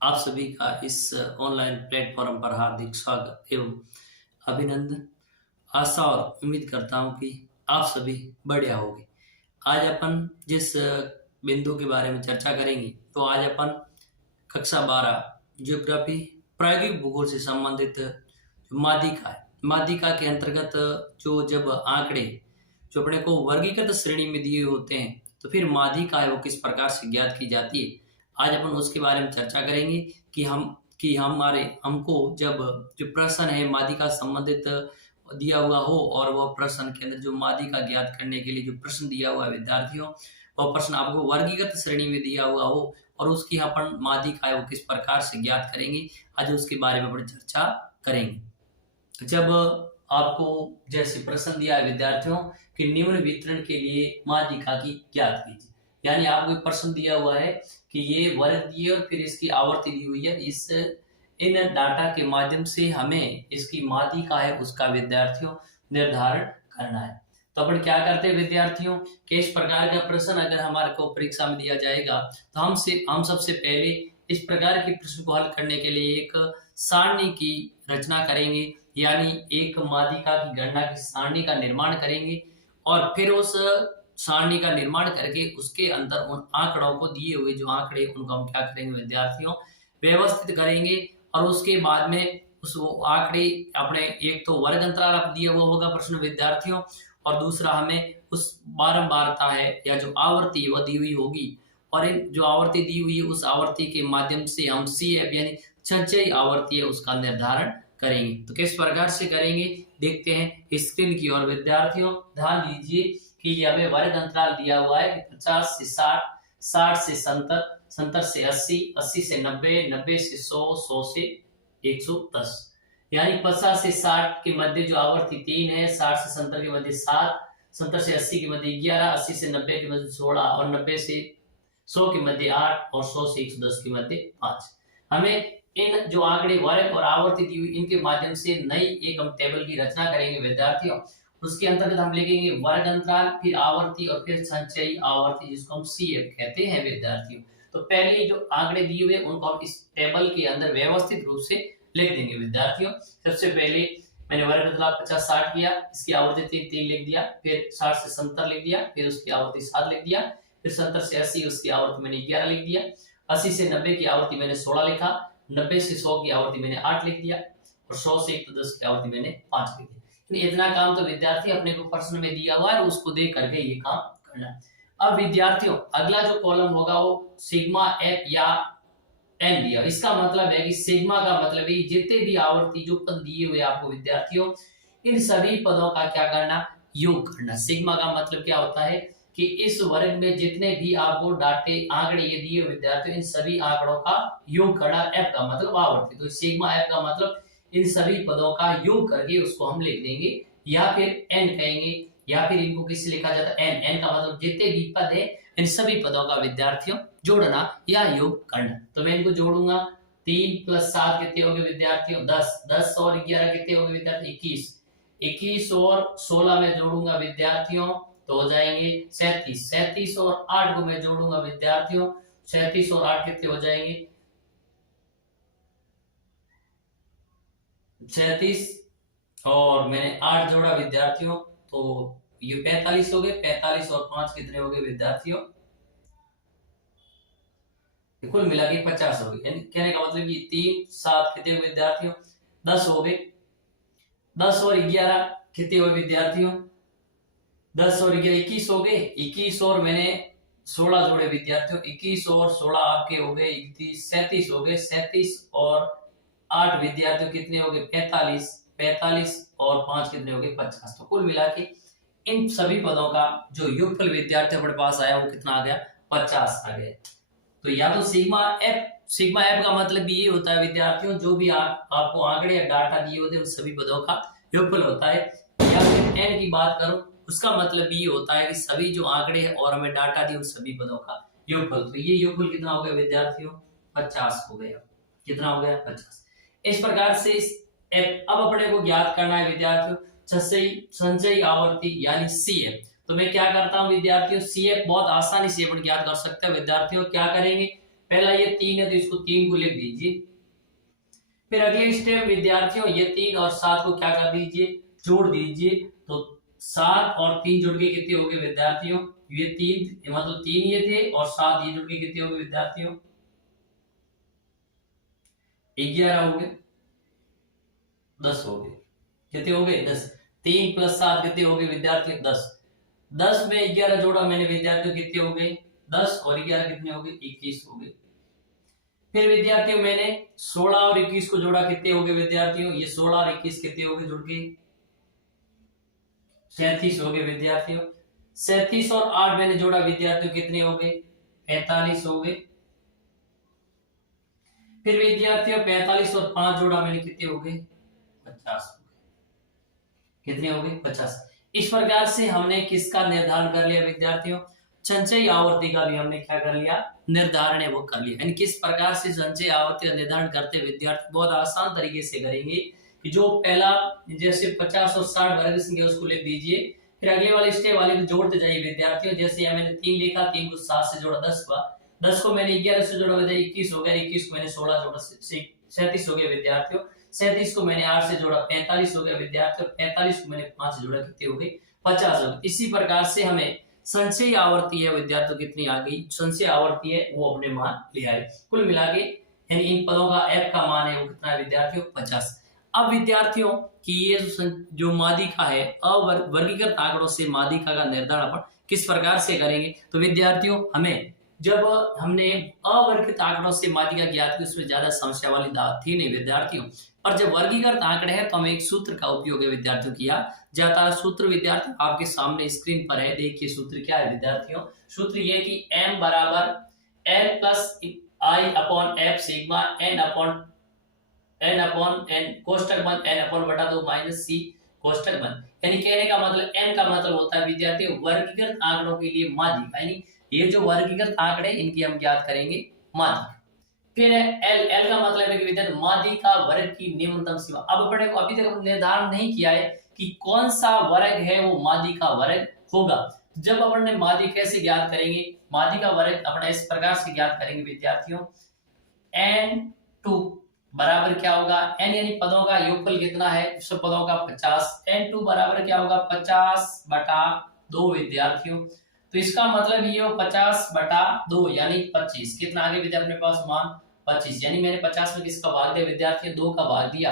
आप सभी का इस ऑनलाइन प्लेटफ़ॉर्म पर हार्दिक स्वागत एवं अभिनंदन। आशा और उम्मीद करता हूँ कि आप सभी बढ़िया होंगे। आज अपन जिस बिंदु के बारे में चर्चा करेंगे, तो आज अपन कक्षा 12 ज्योग्राफी प्रायोगिक भूगोल से संबंधित जो माध्यिका है, माध्यिका के अंतर्गत जो जब आंकड़े जो अपने को वर्गीकृत श्रेणी में दिए होते हैं, तो फिर माध्यिका है वो किस प्रकार से ज्ञात की जाती है। आज अपन उसके बारे में चर्चा करेंगे कि हमारे हमको जब जो प्रश्न है माध्यिका संबंधित दिया हुआ हो और वह प्रश्न के अंदर जो माध्यिका ज्ञात करने के लिए जो प्रश्न दिया हुआ है विद्यार्थियों, वह प्रश्न आपको वर्गीकृत श्रेणी में दिया हुआ हो और उसकी अपन माध्यिका है वो किस प्रकार से ज्ञात करेंगे, आज उसके बारे में अपन चर्चा करेंगे। जब आपको जैसे प्रश्न दिया है विद्यार्थियों कि निम्न वितरण के लिए माध्यिका की ज्ञात कीजिए, यानी आपको एक प्रश्न दिया हुआ है कि ये वर्ग दिए और फिर इसकी आवर्ती दी हुई है। इन डाटा के माध्यम से हमें इसकी माध्यिका है उसका विद्यार्थियों निर्धारण करना है। तो अपन क्या करते हैं विद्यार्थियों कि इस प्रकार का प्रश्न अगर हमारे को परीक्षा में दिया जाएगा, तो हम सबसे पहले इस प्रकार के प्रश्न को हल करने के लिए एक सारणी की रचना करेंगे, यानी एक माध्यिका की गणना की सारणी का निर्माण करेंगे और फिर उस सारणी का निर्माण करके उसके अंदर उन आंकड़ों को दिए हुए जो आंकड़े उनको हम क्या करेंगे विद्यार्थियों व्यवस्थित करेंगे और उसके बाद में उस वो आंकड़े अपने एक तो वर्ग अंतराल दिया हुआ होगा प्रश्न विद्यार्थियों और दूसरा हमें उस बारंबारता है या जो आवर्ती वह दी हुई होगी और इन जो आवर्ती दी हुई है उस आवर्ती के माध्यम से हम CF यानी संचयी आवर्ती है उसका निर्धारण करेंगे। तो किस प्रकार से करेंगे देखते हैं स्क्रीन की ओर विद्यार्थियों। ध्यान दीजिए कि हमें वर्ग अंतराल दिया हुआ है कि 50 से 60, 60 से 70, 70 से 80, 80 से 90, 90 से 100, 100 से 110, यानी 50 से 60 के मध्य जो आवर्ती 3 है, 60 से 70 के मध्य 7, 70 से 80 के मध्य 11, 80 से 90 के मध्य 16 और 90 से 100 के मध्य 8 और 100 से 110 के मध्य 5। हमें इन जो आंकड़े वर्ग और आवर्ती दी हुई इनके माध्यम से नई एक हम टेबल की रचना करेंगे विद्यार्थियों। उसके अंतर्गत हम लिखेंगे वर्ग अंतराल, फिर आवर्ती और फिर संचयी आवर्ती जिसको हम CF कहते हैं विद्यार्थियों। तो पहले जो आंकड़े दिए हुए उनको हम इस टेबल के अंदर व्यवस्थित रूप से लिख देंगे विद्यार्थियों। सबसे पहले मैंने वर्ग अंतराल 50-60 किया, इसकी आवर्ती 3 लिख दिया, फिर 60 से 70 लिख दिया, फिर उसकी आवर्ती 7 लिख दिया, फिर 70 से 80 उसकी आवर्ती मैंने 11 लिख दिया, 80 से 90 की आवर्ती मैंने 16 लिखा, 90 से 100 की आवर्ती मैंने 8 लिख दिया और 100 से 110 की आवर्ती मैंने 5 लिख दिया। इतना काम तो विद्यार्थी अपने को प्रश्न में दिया हुआ है, उसको देख करके ये काम करना है। अब विद्यार्थियों अगला जो कॉलम होगा वो सिग्मा एफ या एन दिया, इसका मतलब है कि सिग्मा का मतलब है जितने भी आवर्ती जो पद दिए हुए आपको विद्यार्थियों इन सभी पदों का क्या करना योग करना। सिग्मा का मतलब क्या होता है कि इस वर्ग में जितने भी आपको डाटे आंकड़े ये दिए विद्यार्थियों इन सभी आंकड़ों का योग करना। एफ का मतलब आवर्ती, तो सिग्मा एफ का मतलब इन सभी पदों का योग करके उसको हम लिख देंगे या फिर एन कहेंगे या फिर इनको किससे लिखा जाता है एन। एन का मतलब जितने भी पद है इन सभी पदों का विद्यार्थियों जोड़ना या योग करना। तो मैं इनको जोड़ूंगा, 3 + 7 कितने हो गए विद्यार्थियों 10, 10 और 11 कितने हो गए विद्यार्थी 21, 21 और 16 में जोड़ूंगा विद्यार्थियों तो हो जाएंगे 37, 37 और 8 को मैं जोड़ूंगा विद्यार्थियों 37 और 8 कितने हो जाएंगे 37 और मैंने 8 जोड़ा विद्यार्थियों तो ये 45 हो गए, 45 और 5 कितने हो गए विद्यार्थियों कुल मिला के 50 हो गए। यानी कहने का मतलब ये 3 7 कितने हुए विद्यार्थियों 10 हो गए, 10 और 11 कितने हुए विद्यार्थियों 10 और 11 21 हो गए, 21 और मैंने 16 जोड़े विद्यार्थियों 21 और 16 आपके हो गए 31, 37 हो गए, 37 और 8 विद्यार्थियों कितने हो गए 45, 45 और 5 कितने हो गए 50। तो कुल मिला के इन सभी पदों का जो योगफल विद्यार्थियों के पास आया वो कितना आ गया 50 आ गया। तो या तो सिग्मा एफ का मतलब भी ये होता है विद्यार्थियों जो भी आपको आंकड़े या डाटा दिए होते हैं उन सभी पदों का योगफल होता है, या फिर एन की बात करूं उसका मतलब भी ये होता है कि सभी जो आंकड़े हैं और हमें डाटा दिए उन सभी पदों का योगफल। तो ये योगफल कितना हो गया विद्यार्थियों 50 हो गया। कितना हो गया 50। इस प्रकार से अब अपने को ज्ञात करना है विद्यार्थियों संचयी आवर्ती यानी CF। तो मैं क्या करता हूं विद्यार्थियों CF बहुत आसानी से अपन ज्ञात कर सकते हैं विद्यार्थियों। क्या करेंगे पहला ये 3 है तो इसको 3 को लिख दीजिए। फिर अगले स्टेप विद्यार्थियों, ये 3 और 7 को क्या कर दीजिए, जोड़ दीजिए। तो 7 और 3 जुड़ के कितने हो गए विद्यार्थियों, ये 3 मतलब 3 ये थे और 7 ये जुड़ के कितने हो गए विद्यार्थियों, 11 हो गए, 10 हो गए। कितने हो गए, 10। 3 + 7 कितने हो गए विद्यार्थियों, 10। 10 में 11 जोड़ा मैंने विद्यार्थियों, कितने हो गए, 10 और 11 कितने हो गए, 21 हो गए। फिर विद्यार्थियों मैंने 16 और 21 को जोड़ा, कितने हो गए विद्यार्थियों, ये 16 और 21 कितने हो गए जुड़ के, 37 हो गए विद्यार्थियों। 37 और 8 मैंने जोड़ा विद्यार्थियों, कितने हो गए, 45 हो गए। फिर विद्यार्थियों 45 और 5 जोड़ा मैंने, कितने हो गए, 50 हो गए। कितने हो गए, 50। इस प्रकार से हमने किसका निर्धारण कर लिया विद्यार्थियों, संचयी आवर्ती का भी हमने क्या कर लिया, निर्धारण है वो कर लिया। यानी किस प्रकार से संचयी आवर्ती का निर्धारण करते विद्यार्थी बहुत आसान तरीके से करेंगे कि जो पहला जैसे 50 और 60 वर्ग संख्या उसको लिख दीजिए, फिर अगले वाले स्टेप वाले को जोड़ते जाइए विद्यार्थियों। जैसे यहाँ मैंने 3 लिखा, 3 को 7 से जोड़ा 10 हुआ, 10 को मैंने 11 से जोड़ा विद्यार्थी 21 हो गया, 21 को मैंने 16 जोड़ा 37 हो गया विद्यार्थियों। 37 को मैंने 8 से जोड़ा 45 हो गया विद्यार्थियों। 45 को मैंने 5 से जोड़ा, कितने हो गए, 50 हो गए। इसी प्रकार से हमें संचयी आवर्ती है विद्यार्थियों कितनी आ गई, संचयी आवर्ती है वो अपने मान ले आए। कुल मिला के यानी इन पदों का f का मान है वो कितना है विद्यार्थियों, 50। अब विद्यार्थियों की ये जो माध्यिका है वर्गीकृत आंकड़ों से माध्यिका का निर्धारण अपन किस प्रकार से करेंगे, तो विद्यार्थियों हमें जब हमने अवर्गीकृत आंकड़ों से माध्यिका ज्ञात की उसमें ज्यादा समस्या वाली बात थी नहीं विद्यार्थियों। और जब वर्गीकृत आंकड़े हैं तो हमें एक सूत्र का उपयोग है विद्यार्थियों किया जाता है। सूत्र विद्यार्थी आपके सामने स्क्रीन पर है, देखिए सूत्र क्या है विद्यार्थियों। सूत्र ये कि m बराबर n plus I upon F sigma n upon n कोष्टक बंद n अपॉन बटा 2 माइनस c कोष्टक बंद। यानी कहने का मतलब n का मतलब होता है विद्यार्थी वर्गीकृत आंकड़ों के लिए माध्यिका, यानी ये जो वर्गीकृत आंकड़े इनकी हम ज्ञात करेंगे माध्यिका। फिर एल का मतलब है कि विद्यार्थी माध्यिका वर्ग की न्यूनतम सीमा। अब अपने को अभी तक निर्धारण नहीं किया है कि कौन सा वर्ग है वो माध्यिका वर्ग होगा। जब अपन ने माध्यिका कैसे ज्ञात करेंगे, माध्यिका वर्ग अपना इस प्रकार से ज्ञात करेंगे विद्यार्थियों, n2 बराबर क्या होगा, n यानी पदों का योगफल कितना है, सब पदों का 50, n2 बराबर क्या होगा 50/2 विद्यार्थियों। तो इसका मतलब ये हो 50/2 यानी 25। कितना आगे विद्यार्थी अपने पास मान 25, यानी मैंने 50 में किसका भाग दिया विद्यार्थी, 2 का भाग दिया।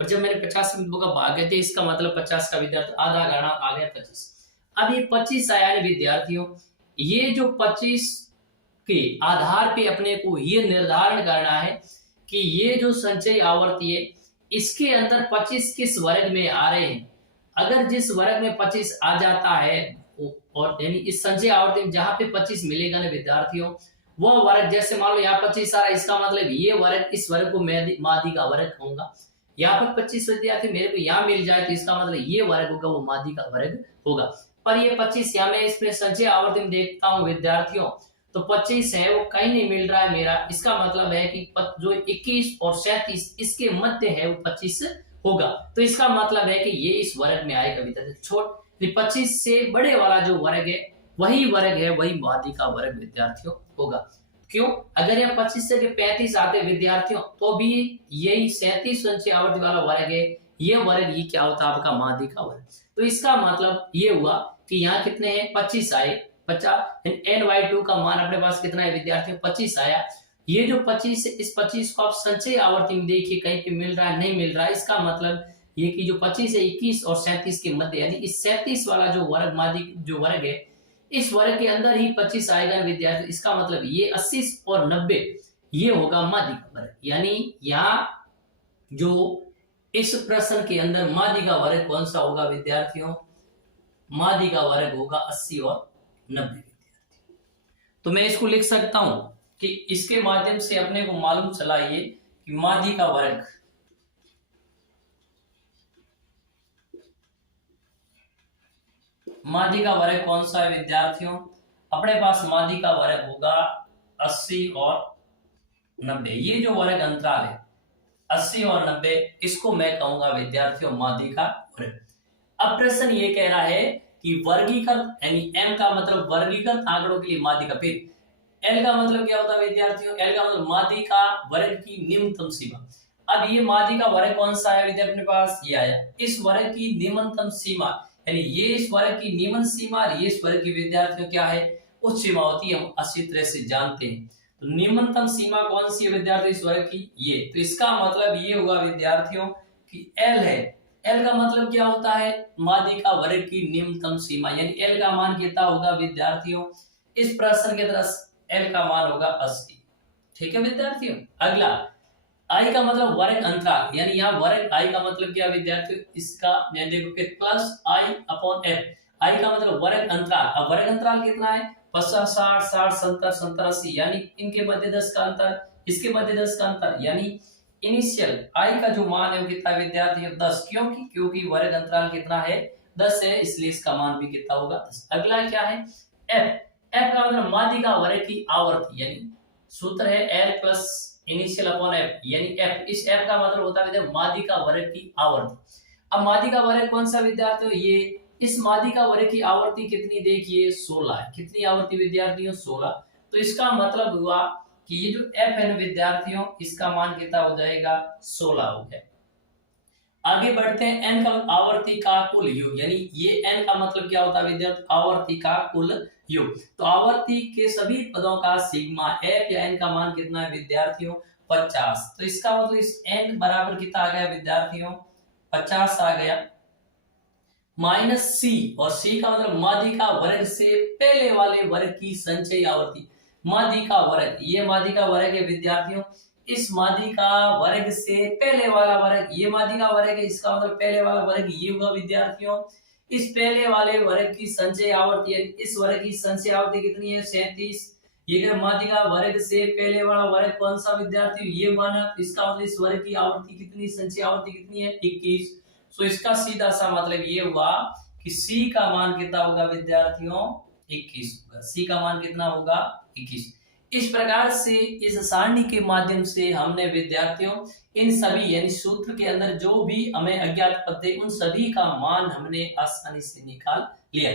और जब मैंने 50 में 2 का भाग दिया इसका मतलब 50 का विद्यार्थी आधा गणा आ गया 25। अब ये 25 आया विद्यार्थियों, ये जो 25 के आधार पे अपने को ये निर्धारण करना है कि ये जो संचयी आवर्ती है इसके अंदर 25 किस वर्ग में आ रहे हैं। अगर जिस वर्ग में 25 आ जाता है और यानी इस संचयी आवर्ती में जहां पे 25 मिलेगा ना विद्यार्थियों, वो वर्ग जैसे मान लो यहाँ 25 आ रहा है, इसका मतलब ये वर्ग इस वर्ग को माध्यिका वर्ग होगा। यहाँ पर 25 विद्यार्थी मेरे को यहाँ मिल जाए तो इसका मतलब ये वर्ग होगा वो माध्यिका वर्ग होगा। पर ये 25 यहाँ मैं इसमें संचयी आवर्ती में देखता हूँ विद्यार्थियों, तो 25 है वो कहीं नहीं मिल रहा है मेरा। इसका मतलब है कि जो 21 और 37 इसके मध्य है वो 25 होगा। तो इसका मतलब है कि ये इस वर्ग में आएगा विद्यार्थी। छोट 25 से बड़े वाला जो वर्ग है वही वर्ग है, वही माध्यिका वर्ग विद्यार्थियों होगा। क्यों, अगर यहाँ 25 से 35 आते विद्यार्थियों तो भी यही 37 संचयी आवर्ती वाला वर्ग है, ये वर्ग ही क्या होता है आपका माध्यिका वर्ग। तो इसका मतलब ये हुआ कि यहाँ कितने हैं 25 आए, 50 n/2 का मान अपने पास कितना है विद्यार्थियों 25 आया। ये जो 25 है इस 25 को आप संचयी आवर्ती में देखिए कहीं पे मिल रहा है नहीं मिल रहा है। इसका मतलब ये कि जो 25 है 21 और 37 के मध्य, यानी इस 37 वाला जो वर्ग माध्यिक जो वर्ग है इस वर्ग के अंदर ही 25 आएगा विद्यार्थी। इसका मतलब ये 80 और 90 ये होगा माध्यिका वर्ग। यानी यहाँ जो इस प्रश्न के अंदर माध्यिका वर्ग कौन सा होगा विद्यार्थियों, माध्यिका वर्ग होगा 80 और 90 विद्यार्थी। तो मैं इसको लिख सकता हूं कि इसके माध्यम से अपने को मालूम चला ये कि माध्यिका वर्ग कौन सा है विद्यार्थियों, अपने पास माध्यिका वर्ग होगा 80 और 90। ये जो वर्ग अंतराल है 80 और 90 इसको मैं कहूंगा विद्यार्थियों माध्यिका वर्ग। अब प्रश्न ये कह रहा है कि वर्गीकृत यानी m का मतलब वर्गीकृत आंकड़ों के लिए माध्यिका। फिर एल का मतलब क्या होता है विद्यार्थियों? एल का मतलब माध्यिका वर्ग की निम्नतम सीमा। अब ये माध्यिका वर्ग कौन सा है विद्यार्थी अपने पास? ये आया। इस वर्ग की निम्नतम सीमा यानी ये इस वर्ग की निम्न सीमा और ये इस वर्ग की विद्यार्थियों क्या है? उच्च सीमा होती है, हम अच्छी तरह से जानते हैं। तो निम्नतम सीमा कौन सी है विद्यार्थी इस वर्ग की? ये। तो इसका मतलब ये होगा विद्यार्थियों कि एल है। एल का मतलब क्या होता है? माध्यिका वर्ग की निम्नतम सीमा, यानी एल का मान कितना होगा विद्यार्थियों? इस प्रश्न के तरह एल का मान होगा 80। ठीक है विद्यार्थियों। अगला, आई का मतलब वर्ग अंतराल, यानी यहाँ वर्ग आई का मतलब क्या विद्यार्थियों? इसका यानी देखो कि प्लस आई अपॉन एफ। आई का मतलब वर्ग अंतराल। अब वर्ग अंतराल कितना है? 50, 60, 60, 70, 70, 80, यानी इनके मध्य 10 का अंतर, इसके मध्य 10 का अंतर, यानी इनिशियल आई का जो मान है वो कितना विद्यार्थियों? 10। क्योंकि वर्ग अंतराल कितना है? 10 है, इसलिए इसका मान भी कितना होगा? 10। अगला क्या है? एफ। एफ का मतलब माध्यिका वर्ग की आवर्ती, यानी सूत्र है L plus initial upon F, यानी एफ। इस एफ का मतलब होता है माध्यिका वर्ग की आवर्ती। अब माध्यिका वर्ग कौन सा विद्यार्थियों? ये। इस माध्यिका वर्ग की आवर्ती कितनी देखिए? 16 है। कितनी आवर्ती विद्यार्थियों? 16। तो इसका मतलब हुआ कि ये जो एफ है विद्यार्थियों, इसका मान कितना हो जाएगा? 16 हो गया। आगे बढ़ते हैं, एन का आवर्ती का कुल योग, यानी ये एन का मतलब क्या होता है विद्यार्थी? आवर्ती का कुल योग। तो आवर्ती के सभी पदों का सिग्मा एफ या एन का मान कितना है विद्यार्थियों? 50। तो इसका मतलब इस एन बराबर कितना आ गया विद्यार्थियों? 50 आ गया, माइनस सी। और सी का मतलब माध्यिका वर्ग से पहले वाले वर्ग की संचयी आवर्ती। माध्यिका वर्ग, ये माध्यिका वर्ग है विद्यार्थियों। इस माध्यिका वर्ग से पहले वाला वर्ग, ये माध्यिका वर्ग है, इसका मतलब पहले वाला वर्ग ये हुआ विद्यार्थियों। इस पहले वाले वर्ग की संचय आवर्ती, इस वर्ग की संचय आवर्ती कितनी है? 37। ये माध्यिका वर्ग से पहले वाला वर्ग कौन सा विद्यार्थी? ये माना। इसका मतलब इस वर्ग की आवर्ती कितनी, संचय आवर्ती कितनी है? 21। तो इसका सीधा सा मतलब ये हुआ कि सी का मान कितना होगा विद्यार्थियों? 21 होगा। सी का मान कितना होगा? 21। इस प्रकार से इस सारणी के माध्यम से हमने विद्यार्थियों इन सभी यानी सूत्र के अंदर जो भी हमें अज्ञात पद थे उन सभी का मान हमने आसानी से निकाल लिया।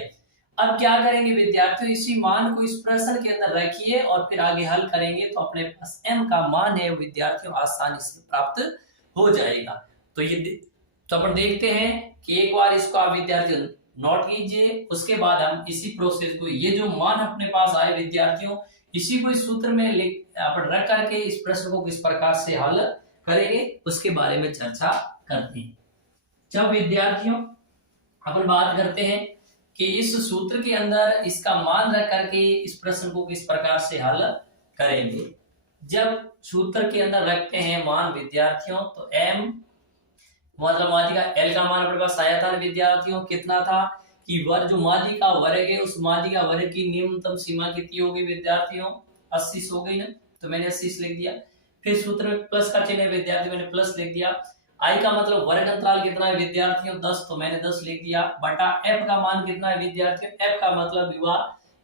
अब क्या करेंगे विद्यार्थियों? इसी मान को इस प्रश्न के अंदर रखिए और फिर आगे हल करेंगे तो अपने पास m का मान है विद्यार्थियों आसानी से प्राप्त हो जाएगा। तो अपन देखते हैं कि एक बार इसको आप विद्यार्थियों नोट कीजिए, उसके बाद हम इसी प्रोसेस को, ये जो मान अपने पास आए विद्यार्थियों, इसी को इस सूत्र में अपन रख करके इस प्रश्न को किस प्रकार से हल करेंगे उसके बारे में चर्चा करते हैं। जब विद्यार्थियों अपन बात करते हैं कि इस सूत्र के अंदर इसका मान रख करके इस प्रश्न को किस प्रकार से हल करेंगे। जब सूत्र के अंदर रखते हैं मान विद्यार्थियों, तो m मतलब माध्यिका एल का मान अपने पास आया था विद्यार्थियों, कितना था कि वर्ग जो माध्यिका वर्ग है उस माध्यिका वर्ग की निम्नतम सीमा कितनी होगी विद्यार्थियों? 80 हो गई ना, तो मैंने 80 लिख दिया। फिर सूत्र में प्लस का चिन्ह है विद्यार्थी, मैंने प्लस लिख दिया। आई का मतलब वर्ग अंतराल कितना है विद्यार्थियों? 10, तो मैंने 10 लिख दिया। बटा एफ का मान कितना है विद्यार्थियों? एफ का मतलब हुआ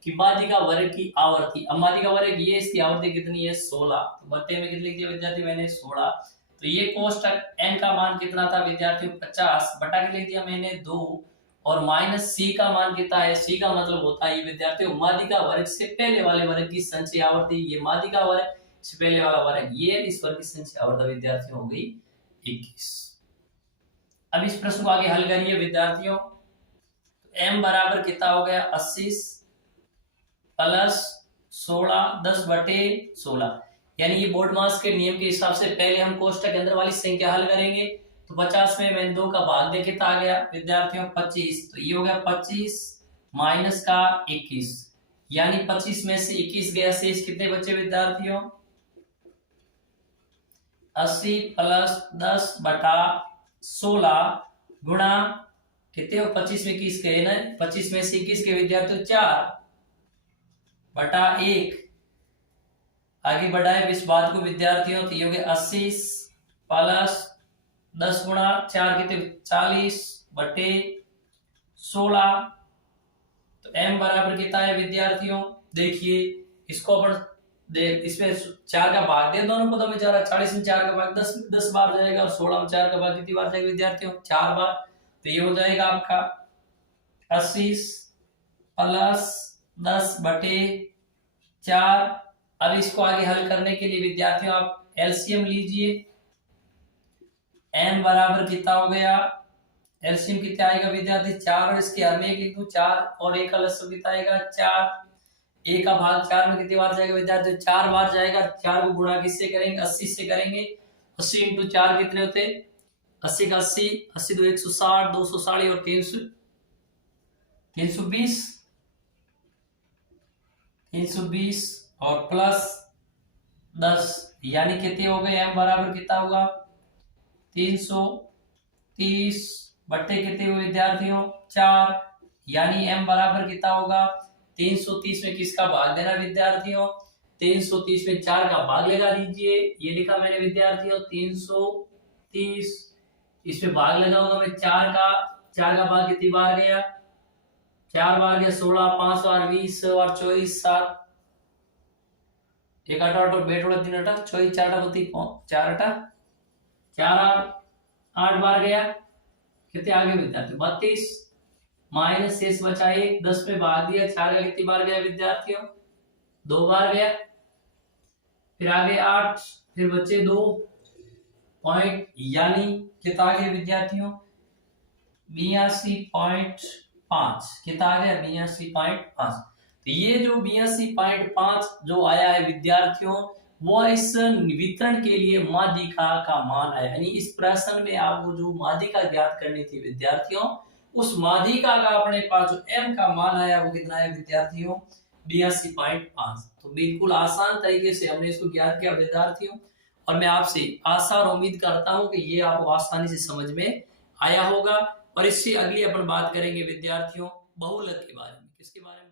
कि माध्यिका वर्ग की आवर्ती। अब माध्यिका वर्ग ये, इसकी आवर्ती कितनी है? 16। तो बट्टे में कितने लिख दिया विद्यार्थी? मैंने 16। तो ये कोष्टक एन का मान कितना था विद्यार्थियों? 50। बटा के लिख दिया मैंने 2 और माइनस सी का मान कितना है? सी का मतलब होता है विद्यार्थियों माध्यिका वर्ग से पहले वाले वर्ग की संचयी आवर्ती। ये माध्यिका वर्ग से पहले वाला वर्ग, ये इस वर्ग की संचयी आवर्ती विद्यार्थियों हो गई 21। अब इस प्रश्न को आगे हल करिए विद्यार्थियों। m बराबर कितना हो गया? 80 प्लस 16, 10 बटे 16, यानी ये बोर्ड मास के नियम के हिसाब से पहले हम कोष्टक के अंदर वाली संख्या हल करेंगे। तो 50 में मैंने 2 का भाग दे कितना आ गया विद्यार्थियों? 25। तो ये हो गया 25 माइनस का 21, यानी 25 में से 21 गया, शेष कितने बचे विद्यार्थियों? 80 प्लस 10 बटा 16 गुणा कितने हो? 25 में 21 गए ना, 25 में से 21 के विद्यार्थियों 4 बटा 1। आगे बढ़ाए इस बात को विद्यार्थियों, तो ये हो गया 80 प्लस 10 गुणा 4 कितने? 40 बटे 16। तो m बराबर कितना है विद्यार्थियों? देखिए इसको अपन इसमें 4 का भाग दे दोनों पदों में, 40 में 4 का भाग 10 बार जाएगा और 16 में 4 का भाग कितनी बार जाएगा विद्यार्थियों? 4 बार। तो ये हो जाएगा आपका 80 प्लस 10 बटे 4 अब इसको आगे हल करने के लिए विद्यार्थियों आप एलसीएम लीजिए। m बराबर कितना हो गया, एलसीएम कितना आएगा विद्यार्थी 4, और इसके हर में एक लिख दूं 4, और एक का लसम कितना आएगा 4। ए का भाग 4 में कितनी बार जाएगा विद्यार्थी, 4 बार जाएगा। 4 को गुणा किससे करेंगे, 80 से करेंगे। 80 इंटू 4 कितने होते, 80 का 80, 80 दो 160, 260 और 320 और प्लस 10, यानी कितने हो गए, m बराबर कितना होगा 330 बट्टे कितने हुए विद्यार्थियों 4, यानी m बराबर कितना होगा 330 में किसका भाग देना विद्यार्थियों, 330 में 4 का भाग लगा दीजिए। ये लिखा मैंने विद्यार्थियों 330, इसमें भाग लगाऊंगा मैं 4 का भाग कितनी बार गया, 4 बार गया 16, 5 बार 20 और 24 7, एक 8 और बेट 3 8 24 4 होती 4 4 8 बार गया, कितने आगे विद्यार्थी 32, माइनस शेष बचा 1, 10 में भाग दिया 4 का कितनी बार गया विद्यार्थियों 2 बार गया, फिर आगे 8, फिर बचे 2 पॉइंट, यानी कितना आ गया विद्यार्थियों 82.5, कितना आ गया 82.5। तो ये जो 82.5 जो आया है विद्यार्थियों, वो इस वितरण के लिए माध्यिका का मान है। यानी इस प्रश्न में आपको जो माध्यिका ज्ञात करनी थी विद्यार्थियों, उस माध्यिका का अपने पास जो m का मान आया वो कितना है विद्यार्थियों 82.5। तो बिल्कुल आसान तरीके से हमने इसको ज्ञात किया विद्यार्थियों, और मैं आपसे आशा और उम्मीद करता हूं कि ये आपको आसानी से समझ में आया होगा। और इससे अगली अपन बात करेंगे विद्यार्थियों बहुलक के बारे में। किसके बारे में?